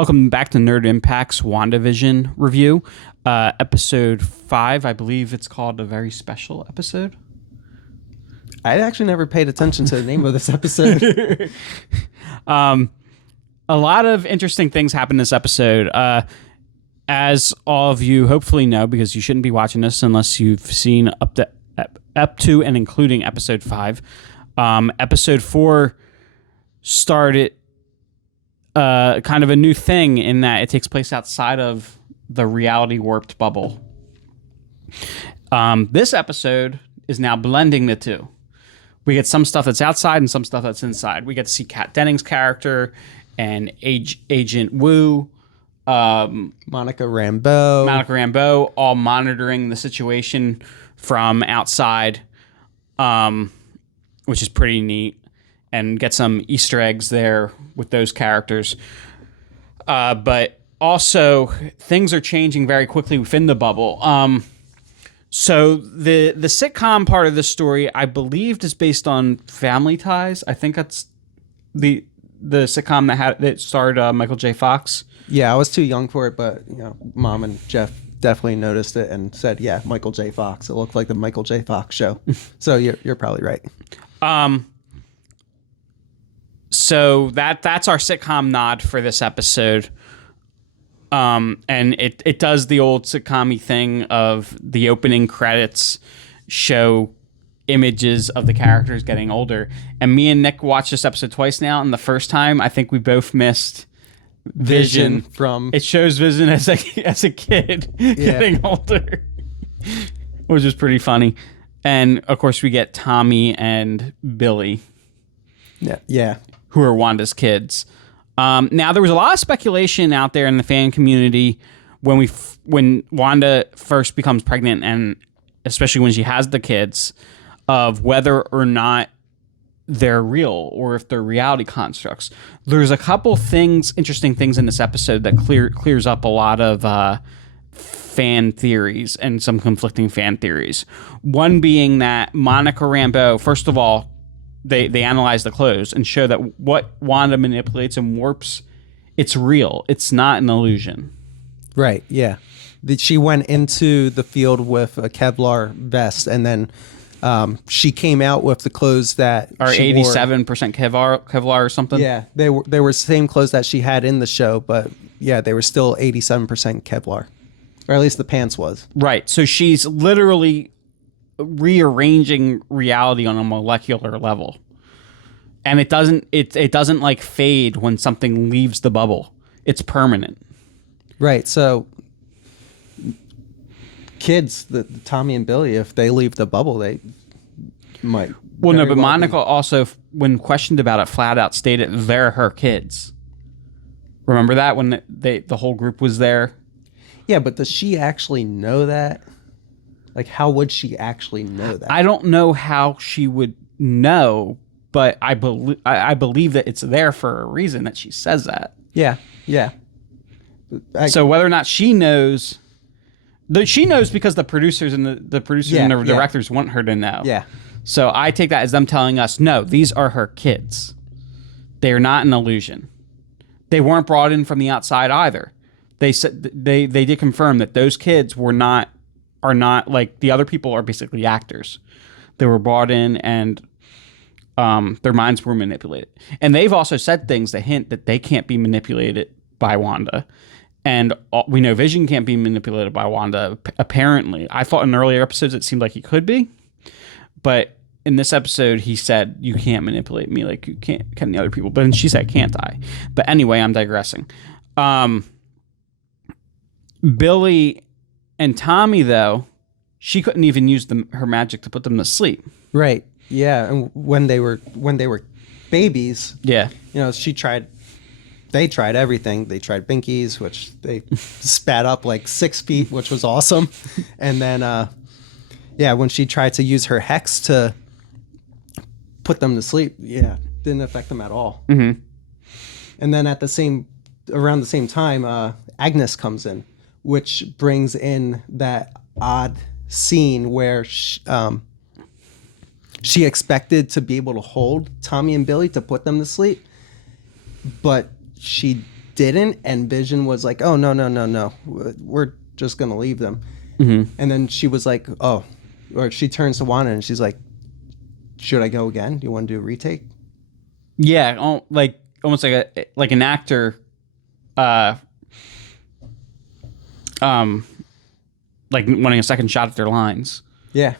Welcome back to Nerd Impact's WandaVision review. Episode 5, I believe it's called a very special episode. I actually never paid attention to the name of this episode. A lot of interesting things happen in this episode. As all of you hopefully know, because you shouldn't be watching this unless you've seen up to and including episode 5. Episode 4 started kind of a new thing in that it takes place outside of the reality warped bubble. This episode is now blending the two. We get some stuff that's outside and some stuff that's inside. We get to see Kat Dennings' character and Agent Wu, Monica Rambeau, all monitoring the situation from outside, which is pretty neat. And get some Easter eggs there with those characters. But also, things are changing very quickly within the bubble. So the sitcom part of the story, I believe, is based on Family Ties. I think that's the sitcom that starred Michael J. Fox. Yeah, I was too young for it, but Mom and Jeff definitely noticed it and said, "Yeah, Michael J. Fox. It looked like the Michael J. Fox show." So you're probably right. So that's our sitcom nod for this episode. And it does the old sitcom-y thing of the opening credits show images of the characters getting older. And me and Nick watched this episode twice now, and the first time I think we both missed Vision from... It shows Vision as a kid getting older, which is pretty funny. And of course we get Tommy and Billy. Yeah. Who are Wanda's kids. Now, there was a lot of speculation out there in the fan community when Wanda first becomes pregnant, and especially when she has the kids, of whether or not they're real or if they're reality constructs. There's a couple interesting things in this episode that clears up a lot of fan theories and some conflicting fan theories. One being that Monica Rambeau, first of all, They analyze the clothes and show that what Wanda manipulates and warps, it's real. It's not an illusion. Right, yeah. She went into the field with a Kevlar vest, and then she came out with the clothes that are 87% Kevlar or something. Yeah, they were the same clothes that she had in the show, but yeah, they were still 87% Kevlar. Or at least the pants was. Right, so she's literally rearranging reality on a molecular level, and it doesn't like fade when something leaves the bubble. It's permanent. Right. So kids, the Tommy and Billy, if they leave the bubble, they might. Well, no, but Monica also, when questioned about it, flat out stated they're her kids. Remember that when the whole group was there? Yeah, but does she actually know that? Like, how would she actually know that? I don't know how she would know, but I believe that it's there for a reason that she says that. Yeah. So whether or not she knows, she knows because the producers and the directors want her to know. Yeah. So I take that as them telling us, no, these are her kids. They are not an illusion. They weren't brought in from the outside either. They said they did confirm that those kids are not like the other people are basically actors. They were brought in and their minds were manipulated. And they've also said things that hint that they can't be manipulated by Wanda. And we know Vision can't be manipulated by Wanda, apparently. I thought in earlier episodes it seemed like he could be. But in this episode, he said, you can't manipulate me like you can the other people. But then she said, can't I? But anyway, I'm digressing. Billy and Tommy, though, she couldn't even use her magic to put them to sleep. Right. Yeah. And when they were babies, yeah, they tried everything. They tried binkies, which they spat up like 6 feet, which was awesome. And then, when she tried to use her hex to put them to sleep, didn't affect them at all. Mm-hmm. And then around the same time, Agnes comes in, which brings in that odd scene where she expected to be able to hold Tommy and Billy to put them to sleep, but she didn't, and Vision was like, oh, no. We're just going to leave them. Mm-hmm. And then she was like, oh, or she turns to Wanda and she's like, should I go again? Do you want to do a retake? Yeah, like almost like an actor, like wanting a second shot at their lines. Yeah.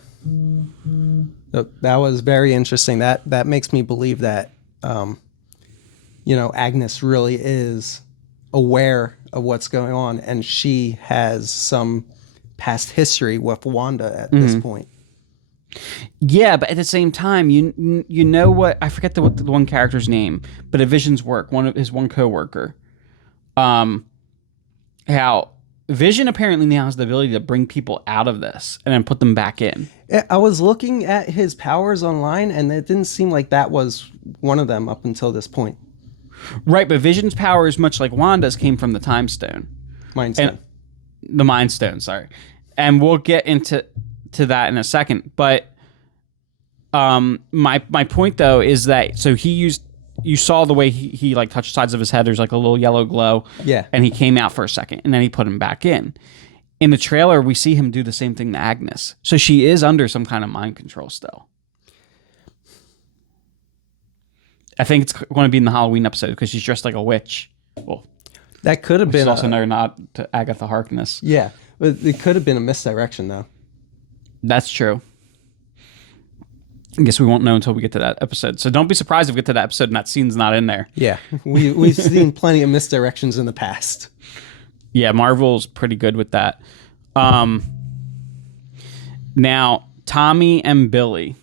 So that was very interesting. That makes me believe that, Agnes really is aware of what's going on, and she has some past history with Wanda at this point. Yeah, but at the same time, you know what? I forget the one character's name, but at Vision's work, his one coworker, how Vision apparently now has the ability to bring people out of this and then put them back in. I was looking at his powers online, and it didn't seem like that was one of them up until this point. Right, but Vision's powers, much like Wanda's, came from the Time Stone. Mind Stone. The Mind Stone, sorry. And we'll get into that in a second. But my point, though, is that, so you saw the way he like touched sides of his head. There's like a little yellow glow. Yeah. And he came out for a second, and then he put him back in. In the trailer, we see him do the same thing to Agnes. So she is under some kind of mind control still. I think it's going to be in the Halloween episode because she's dressed like a witch. Well, that could have been also another nod to Agatha Harkness. Yeah, but it could have been a misdirection, though. That's true. I guess we won't know until we get to that episode. So don't be surprised if we get to that episode and that scene's not in there. Yeah, we've seen plenty of misdirections in the past. Yeah, Marvel's pretty good with that. Now, Tommy and Billy.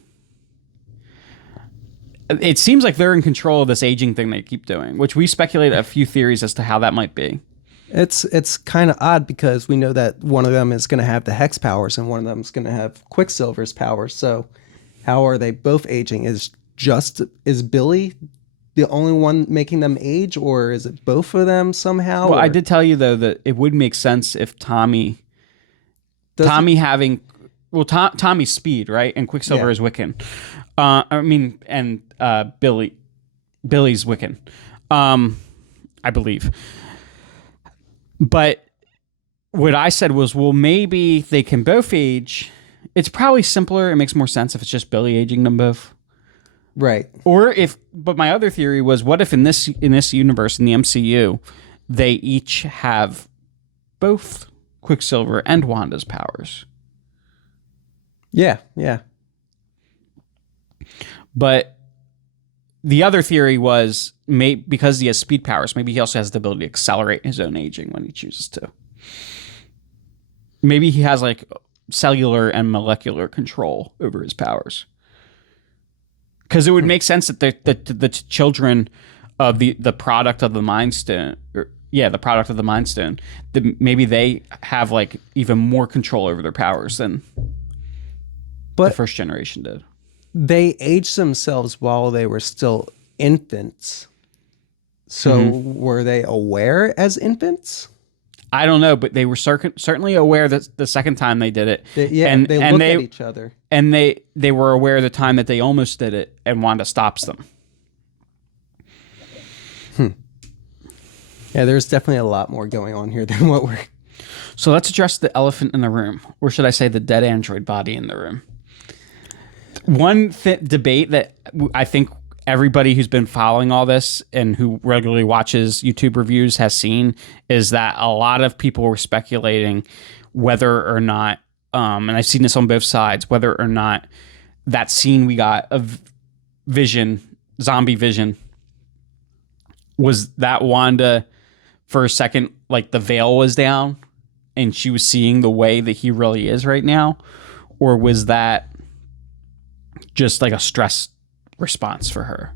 It seems like they're in control of this aging thing they keep doing, which we speculate a few theories as to how that might be. It's kind of odd because we know that one of them is going to have the Hex powers and one of them is going to have Quicksilver's powers. So how are they both aging? Is Billy the only one making them age, or is it both of them somehow? Well, I did tell you, though, that it would make sense if Tommy's speed, right? And Quicksilver is Wiccan. Billy's Wiccan, I believe. But what I said was, well, maybe they can both age. It's probably simpler. It makes more sense if it's just Billy aging them both. Right. But my other theory was, what if in this universe, in the MCU, they each have both Quicksilver and Wanda's powers? Yeah. But the other theory was, because he has speed powers, maybe he also has the ability to accelerate his own aging when he chooses to. Maybe he has like cellular and molecular control over his powers. Because it would make sense that the children of the product of the Mind Stone, the product of the Mind Stone, maybe they have like even more control over their powers than the first generation did. They aged themselves while they were still infants. So were they aware as infants? I don't know, but they were certainly aware that the second time they did it. They looked at each other. And they were aware the time that they almost did it, and Wanda stops them. Yeah, there's definitely a lot more going on here than what we're... So let's address the elephant in the room, or should I say the dead android body in the room. One debate that I think everybody who's been following all this and who regularly watches YouTube reviews has seen is that a lot of people were speculating whether or not, and I've seen this on both sides, whether or not that scene we got of Vision, zombie Vision, was that Wanda for a second, like the veil was down and she was seeing the way that he really is right now? Or was that just like a stress response for her,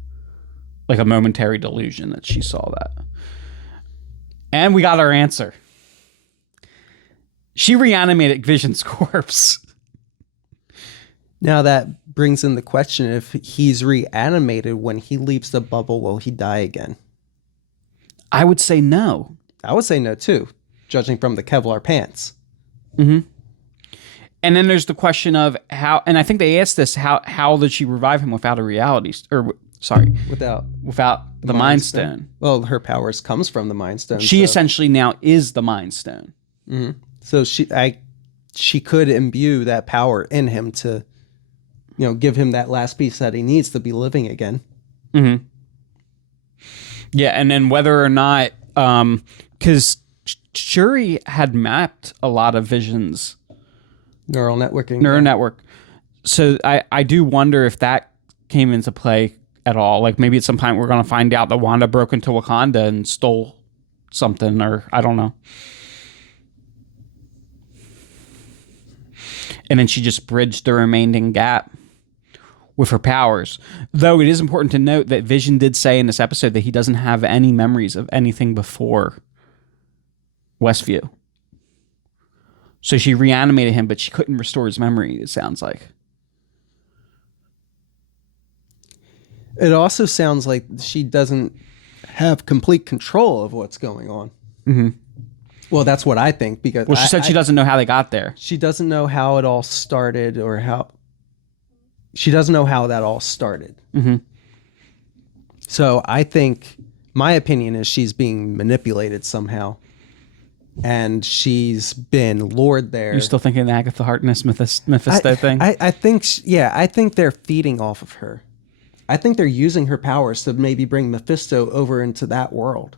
like a momentary delusion that she saw that? And we got our answer. She reanimated Vision's corpse. Now that brings in the question, if he's reanimated when he leaves the bubble, will he die again? I would say no. I would say no too, judging from the Kevlar pants. Mm-hmm. And then there's the question of how, and I think they asked this, how did she revive him without a reality, or Sorry, without the Mind Stone. Well, her powers comes from the Mind Stone. She essentially now is the Mind Stone. Mm-hmm. So she could imbue that power in him to, give him that last piece that he needs to be living again. Mm-hmm. Yeah, and then whether or not, because Shuri had mapped a lot of Vision's neural networking. Network. So I do wonder if that came into play at all. Like maybe at some point we're going to find out that Wanda broke into Wakanda and stole something, or I don't know. And then she just bridged the remaining gap with her powers. Though it is important to note that Vision did say in this episode that he doesn't have any memories of anything before Westview. So she reanimated him, but she couldn't restore his memory, it sounds like. It also sounds like she doesn't have complete control of what's going on. Mm-hmm. Well, that's what I think, because she said she doesn't know how they got there. She doesn't know how it all started, or how she doesn't know how that all started. Mm-hmm. So I think my opinion is she's being manipulated somehow, and she's been lured there. You're still thinking the Agatha Harkness Mephisto thing? I think, I think they're feeding off of her. I think they're using her powers to maybe bring Mephisto over into that world.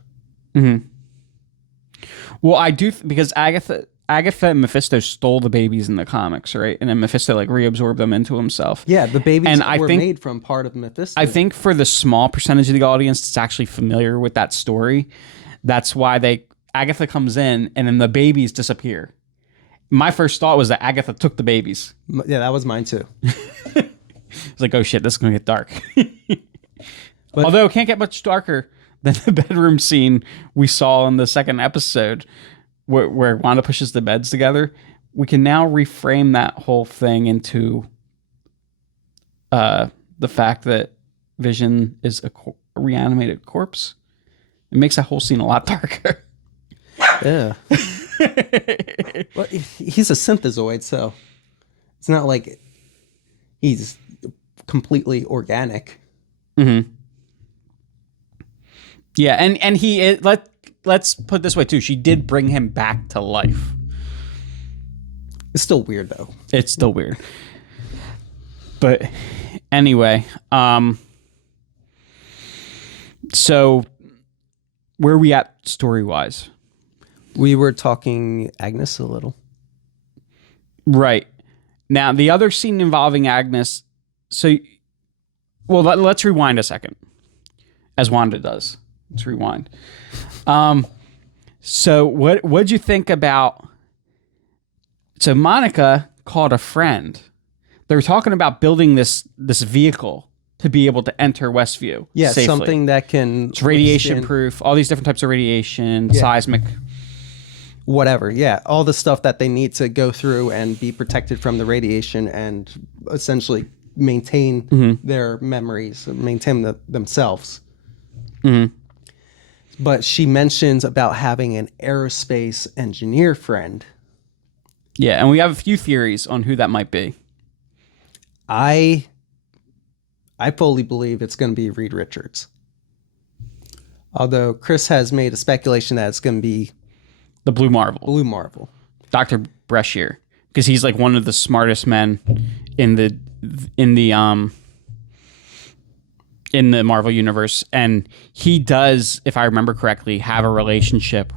Mm-hmm. Well, I do, because Agatha and Mephisto stole the babies in the comics, right? And then Mephisto reabsorbed them into himself. Yeah, the babies were made from part of Mephisto. I think for the small percentage of the audience that's actually familiar with that story, that's why Agatha comes in and then the babies disappear. My first thought was that Agatha took the babies. Yeah, that was mine too. It's like, oh shit, this is going to get dark. Although it can't get much darker than the bedroom scene we saw in the second episode where Wanda pushes the beds together. We can now reframe that whole thing into the fact that Vision is a reanimated corpse. It makes that whole scene a lot darker. Yeah. Well, he's a synthezoid, so it's not like he's completely organic. Mm-hmm. Yeah, and he let's put it this way too. She did bring him back to life. It's still weird though. It's still weird. But anyway, so where are we at story-wise? We were talking Agnes a little. Right. Now, the other scene involving Agnes, let's rewind a second, as Wanda does. Let's rewind. So what'd you think about... So Monica called a friend. They were talking about building this vehicle to be able to enter Westview safely. Something that can... It's radiation-proof, all these different types of radiation, seismic... Whatever, yeah. All the stuff that they need to go through and be protected from the radiation and essentially maintain their memories, maintain themselves. Mm-hmm. But she mentions about having an aerospace engineer friend. Yeah, and we have a few theories on who that might be. I fully believe it's going to be Reed Richards. Although Chris has made a speculation that it's going to be the Blue Marvel. Dr. Brescier, because he's one of the smartest men in the Marvel universe, and he does, if I remember correctly, have a relationship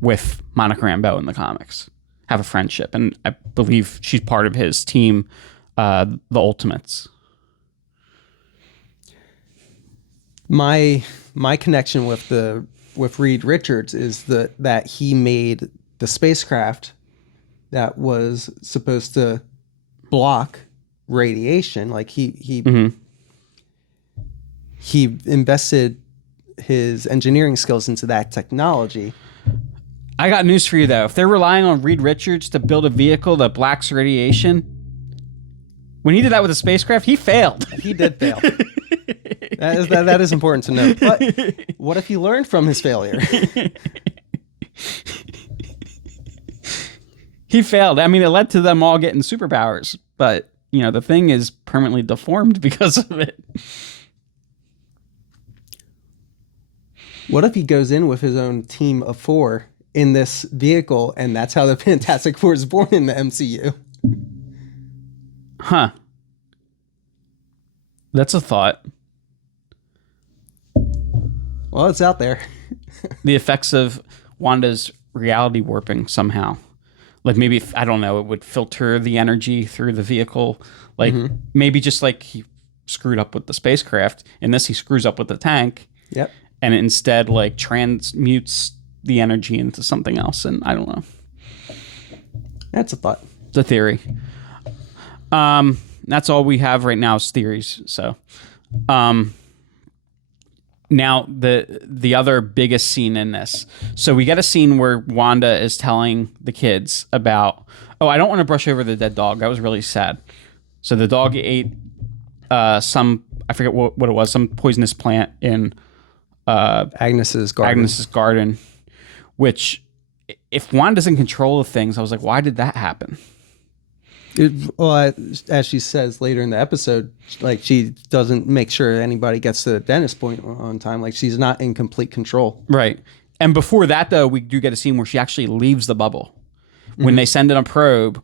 with Monica Rambeau in the comics. Have a friendship, and I believe she's part of his team, the Ultimates. My connection with Reed Richards is that he made the spacecraft that was supposed to block radiation. Like he invested his engineering skills into that technology. I got news for you though. If they're relying on Reed Richards to build a vehicle that blocks radiation, when he did that with a spacecraft, he failed. He did fail. That is important to note. But what if he learned from his failure? He failed. I mean, it led to them all getting superpowers, but the thing is permanently deformed because of it. What if he goes in with his own team of 4 in this vehicle, and that's how the Fantastic Four is born in the MCU? Huh. That's a thought. Well, it's out there. The effects of Wanda's reality warping somehow. Like maybe, I don't know, it would filter the energy through the vehicle. Like maybe just like he screwed up with the spacecraft. In this, he screws up with the tank. Yep. And it instead like transmutes the energy into something else. And I don't know. That's a thought. It's a theory. That's all we have right now is theories. So, now the other biggest scene in this. So we get a scene where Wanda is telling the kids about, oh, I don't want to brush over the dead dog. That was really sad. So the dog ate some, I forget what it was, some poisonous plant in Agnes's garden, which if Wanda's in control of things, I was like, why did that happen? Well, as she says later in the episode, like she doesn't make sure anybody gets to the dentist point on time. Like she's not in complete control. Right. And before that, though, we do get a scene where she actually leaves the bubble. When they send in a probe,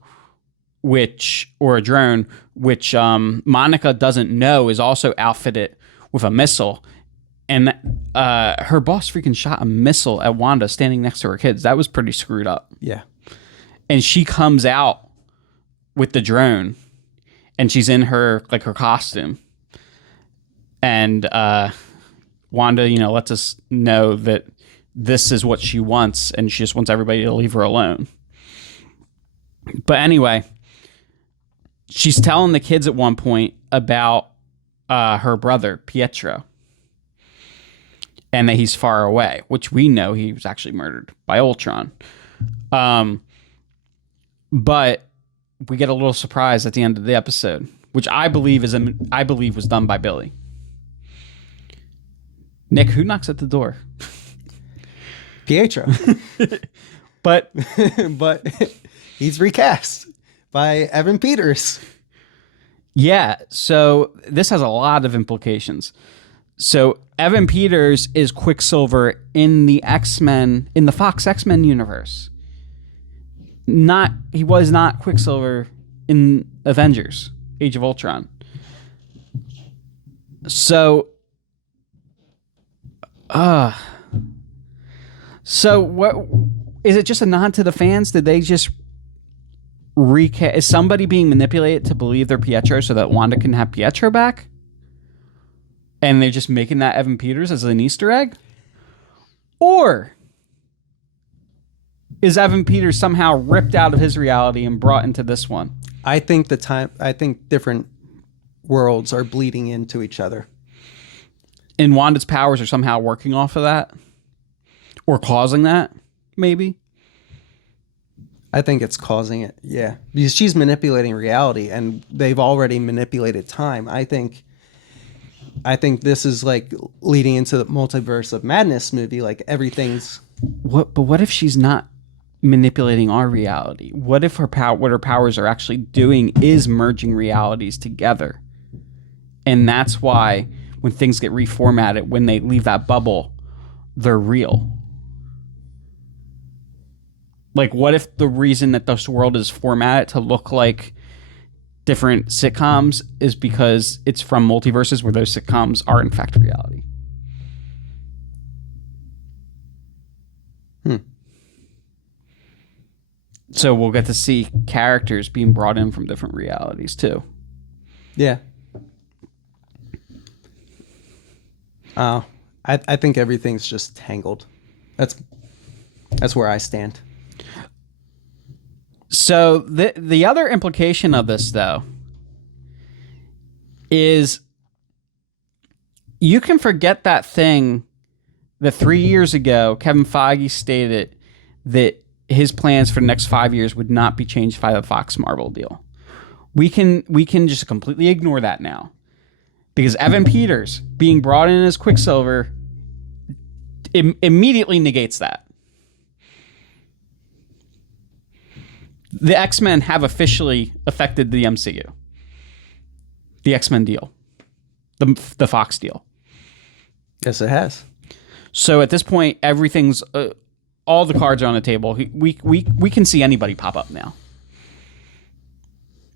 or a drone, which Monica doesn't know is also outfitted with a missile. And her boss freaking shot a missile at Wanda standing next to her kids. That was pretty screwed up. Yeah. And she comes out with the drone, and she's in her costume, and Wanda, lets us know that this is what she wants, and she just wants everybody to leave her alone. But anyway, she's telling the kids at one point about her brother Pietro, and that he's far away, which we know he was actually murdered by Ultron. But we get a little surprise at the end of the episode, which I believe was done by Billy. Nick, who knocks at the door? Pietro. But he's recast by Evan Peters. Yeah, so this has a lot of implications. So Evan Peters is Quicksilver in the X-Men, in the Fox X-Men universe. He was not Quicksilver in Avengers, Age of Ultron. So, what is it? Just a nod to the fans? Did they just recast? Is somebody being manipulated to believe they're Pietro so that Wanda can have Pietro back? And they're just making that Evan Peters as an Easter egg? Or is Evan Peters somehow ripped out of his reality and brought into this one? I think different worlds are bleeding into each other. And Wanda's powers are somehow working off of that? Or causing that, maybe? I think it's causing it, yeah. Because she's manipulating reality, and they've already manipulated time. I think this is like leading into the Multiverse of Madness movie, like everything's... But what if she's not manipulating our reality? What if what her powers are actually doing is merging realities together? And that's why when things get reformatted, when they leave that bubble, they're real. Like, what if the reason that this world is formatted to look like different sitcoms is because it's from multiverses where those sitcoms are in fact reality? So we'll get to see characters being brought in from different realities too. Yeah. I think everything's just tangled. That's where I stand. So the other implication of this, though, is you can forget that thing that 3 years ago Kevin Feige stated that his plans for the next 5 years would not be changed by the Fox Marvel deal. We can just completely ignore that now, because Evan Peters being brought in as Quicksilver immediately negates that. The X-Men have officially affected the MCU. The X-Men deal. The Fox deal. Yes, it has. So at this point, everything's all the cards are on the table. We can see anybody pop up now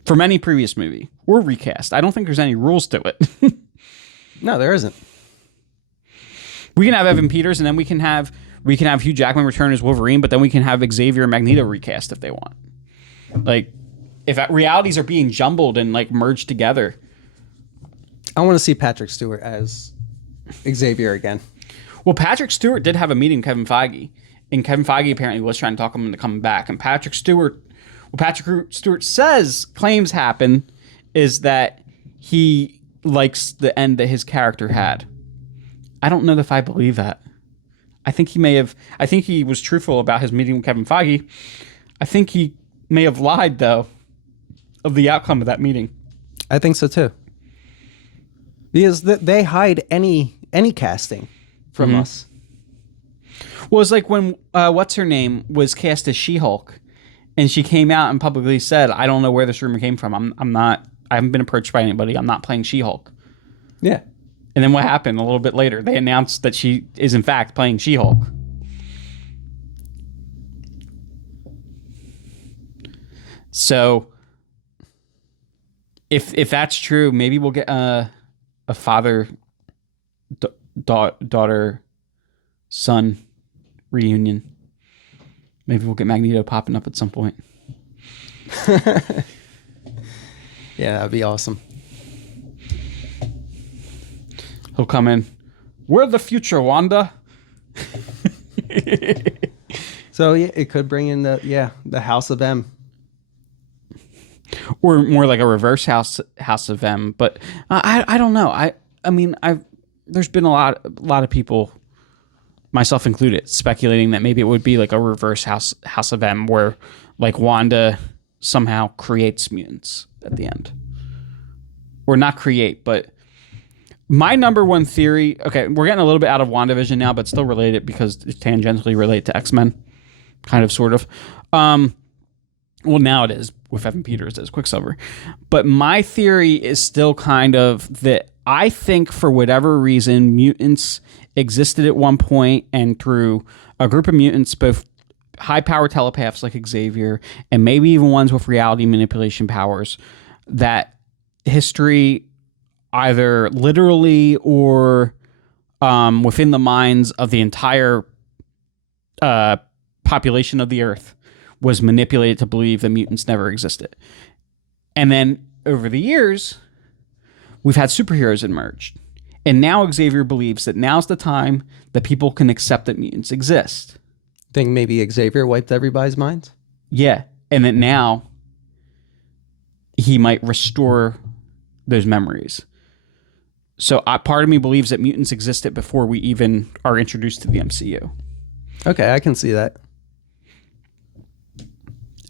from any previous movie or recast. I don't think there's any rules to it. No, there isn't. We can have Evan Peters, and then we can have Hugh Jackman return as Wolverine, but then we can have Xavier and Magneto recast if they want. Like, if realities are being jumbled and like merged together. I want to see Patrick Stewart as Xavier again. Well, Patrick Stewart did have a meeting with Kevin Feige, and Kevin Feige apparently was trying to talk him into coming back. And Patrick Stewart claims happen is that he likes the end that his character had. I don't know if I believe that. I think he was truthful about his meeting with Kevin Feige. I think he may have lied, though, of the outcome of that meeting. I think so, too. Because they hide any casting from us. Well, it's like when, what's her name, was cast as She-Hulk, and she came out and publicly said, I don't know where this rumor came from. I haven't been approached by anybody. I'm not playing She-Hulk. Yeah. And then what happened a little bit later? They announced that she is, in fact, playing She-Hulk. So, if that's true, maybe we'll get a father, daughter, son reunion. Maybe we'll get Magneto popping up at some point. Yeah, that'd be awesome. He'll come in. We're the future, Wanda. So yeah, it could bring in the House of M. Or more like a reverse House of M. But I don't know. I mean, there's been a lot of people, myself included, speculating that maybe it would be like a reverse House of M, where like Wanda somehow creates mutants at the end, or not create, but my number one theory. Okay, we're getting a little bit out of WandaVision now, but still related because it's tangentially related to X-Men, kind of, sort of. Well, now it is with Evan Peters as Quicksilver, but my theory is still kind of that I think for whatever reason mutants existed at one point, and through a group of mutants, both high-powered telepaths like Xavier, and maybe even ones with reality manipulation powers, that history, either literally or within the minds of the entire population of the Earth, was manipulated to believe that mutants never existed. And then over the years, we've had superheroes emerge. And now Xavier believes that now's the time that people can accept that mutants exist. Think maybe Xavier wiped everybody's minds? Yeah. And that now he might restore those memories. So part of me believes that mutants existed before we even are introduced to the MCU. Okay, I can see that.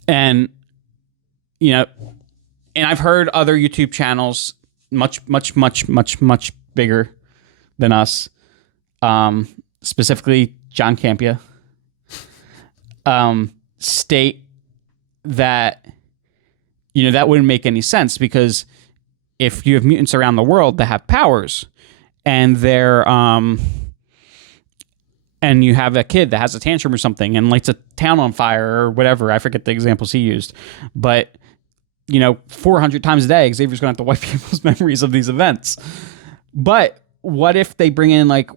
And, and I've heard other YouTube channels much bigger than us, specifically John Campia, state that, that wouldn't make any sense, because if you have mutants around the world that have powers, and they're and you have a kid that has a tantrum or something and lights a town on fire or whatever, I forget the examples he used, but 400 times a day, Xavier's going to have to wipe people's memories of these events. But what if they bring in, like,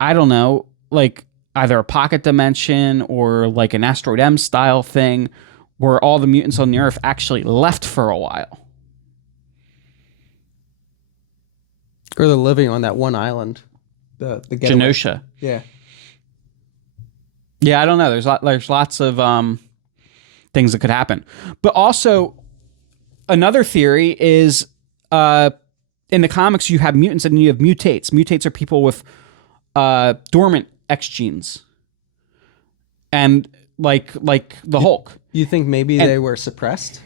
I don't know, like either a pocket dimension or like an Asteroid M style thing, where all the mutants on the Earth actually left for a while? Or they're living on that one island, the Genosha. Yeah. Yeah, I don't know. There's lots of things that could happen. But also, another theory is in the comics you have mutants and you have mutates. Mutates are people with dormant X genes, and like the Hulk. You think maybe they were suppressed?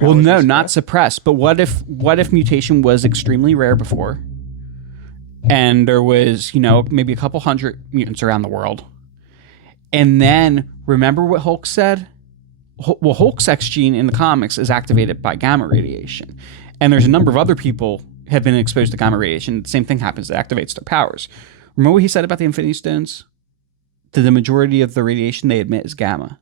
Well, no, not suppressed. But what if mutation was extremely rare before, and there was maybe a couple hundred mutants around the world? And then, remember what Hulk said? Well, Hulk's X gene in the comics is activated by gamma radiation. And there's a number of other people have been exposed to gamma radiation. The same thing happens. It activates their powers. Remember what he said about the Infinity Stones? The majority of the radiation they emit is gamma.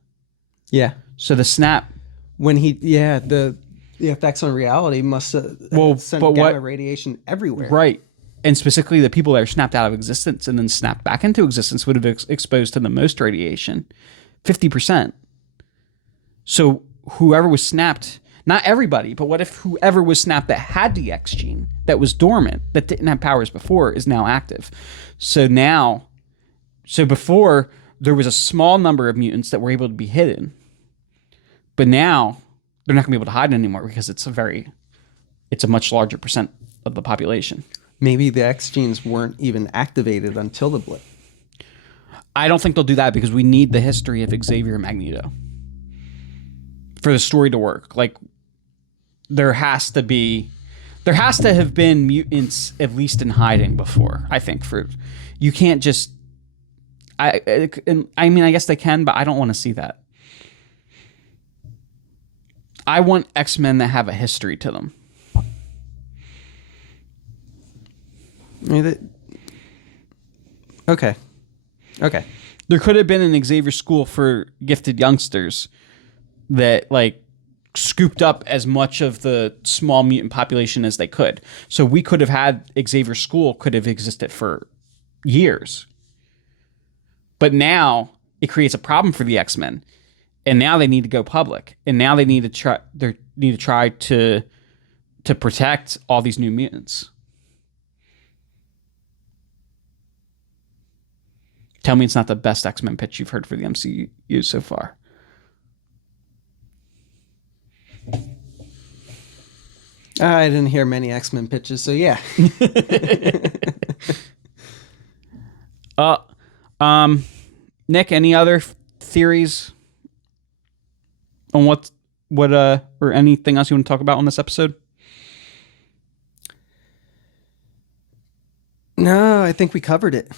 Yeah. So the snap. When the effects on reality must have sent gamma radiation everywhere. Right. And specifically the people that are snapped out of existence and then snapped back into existence would have been exposed to the most radiation. 50%. So whoever was snapped, not everybody, but what if whoever was snapped that had the X gene, that was dormant, that didn't have powers before, is now active? So before there was a small number of mutants that were able to be hidden, but now they're not going to be able to hide anymore because it's a much larger percent of the population. Maybe the X genes weren't even activated until the blip. I don't think they'll do that because we need the history of Xavier and Magneto for the story to work. Like, there has to have been mutants at least in hiding before. I think you can't just. I mean, I guess they can, but I don't want to see that. I want X-Men that have a history to them. Okay. There could have been an Xavier school for gifted youngsters that like scooped up as much of the small mutant population as they could. So we could have had Xavier school could have existed for years. But now it creates a problem for the X-Men. And now they need to go public. And now they need to try to protect all these new mutants. Tell me it's not the best X-Men pitch you've heard for the MCU so far. I didn't hear many X-Men pitches, so yeah. Nick, any other theories on what or anything else you want to talk about on this episode? No, I think we covered it.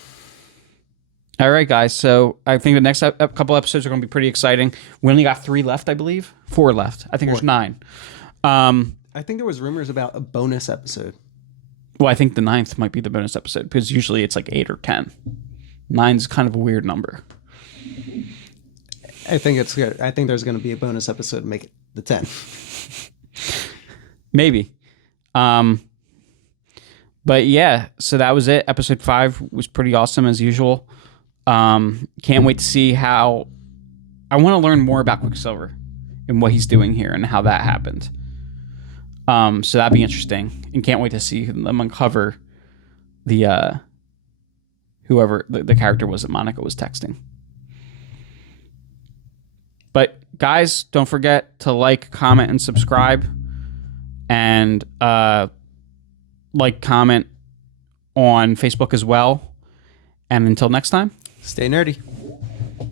All right, guys. So I think the next couple episodes are going to be pretty exciting. We only got 3 left, I believe. 4 left. I think there's 9. I think there was rumors about a bonus episode. Well, I think the 9th might be the bonus episode because usually it's like 8 or 10. 9's kind of a weird number. I think it's good. I think there's going to be a bonus episode to make it the 10. Maybe. But yeah, so that was it. Episode 5 was pretty awesome as usual. Can't wait to see how. I want to learn more about Quicksilver and what he's doing here and how that happened. So that'd be interesting, and can't wait to see them uncover the whoever the character was that Monica was texting. But guys, don't forget to like, comment, and subscribe, and comment on Facebook as well. And until next time, stay nerdy.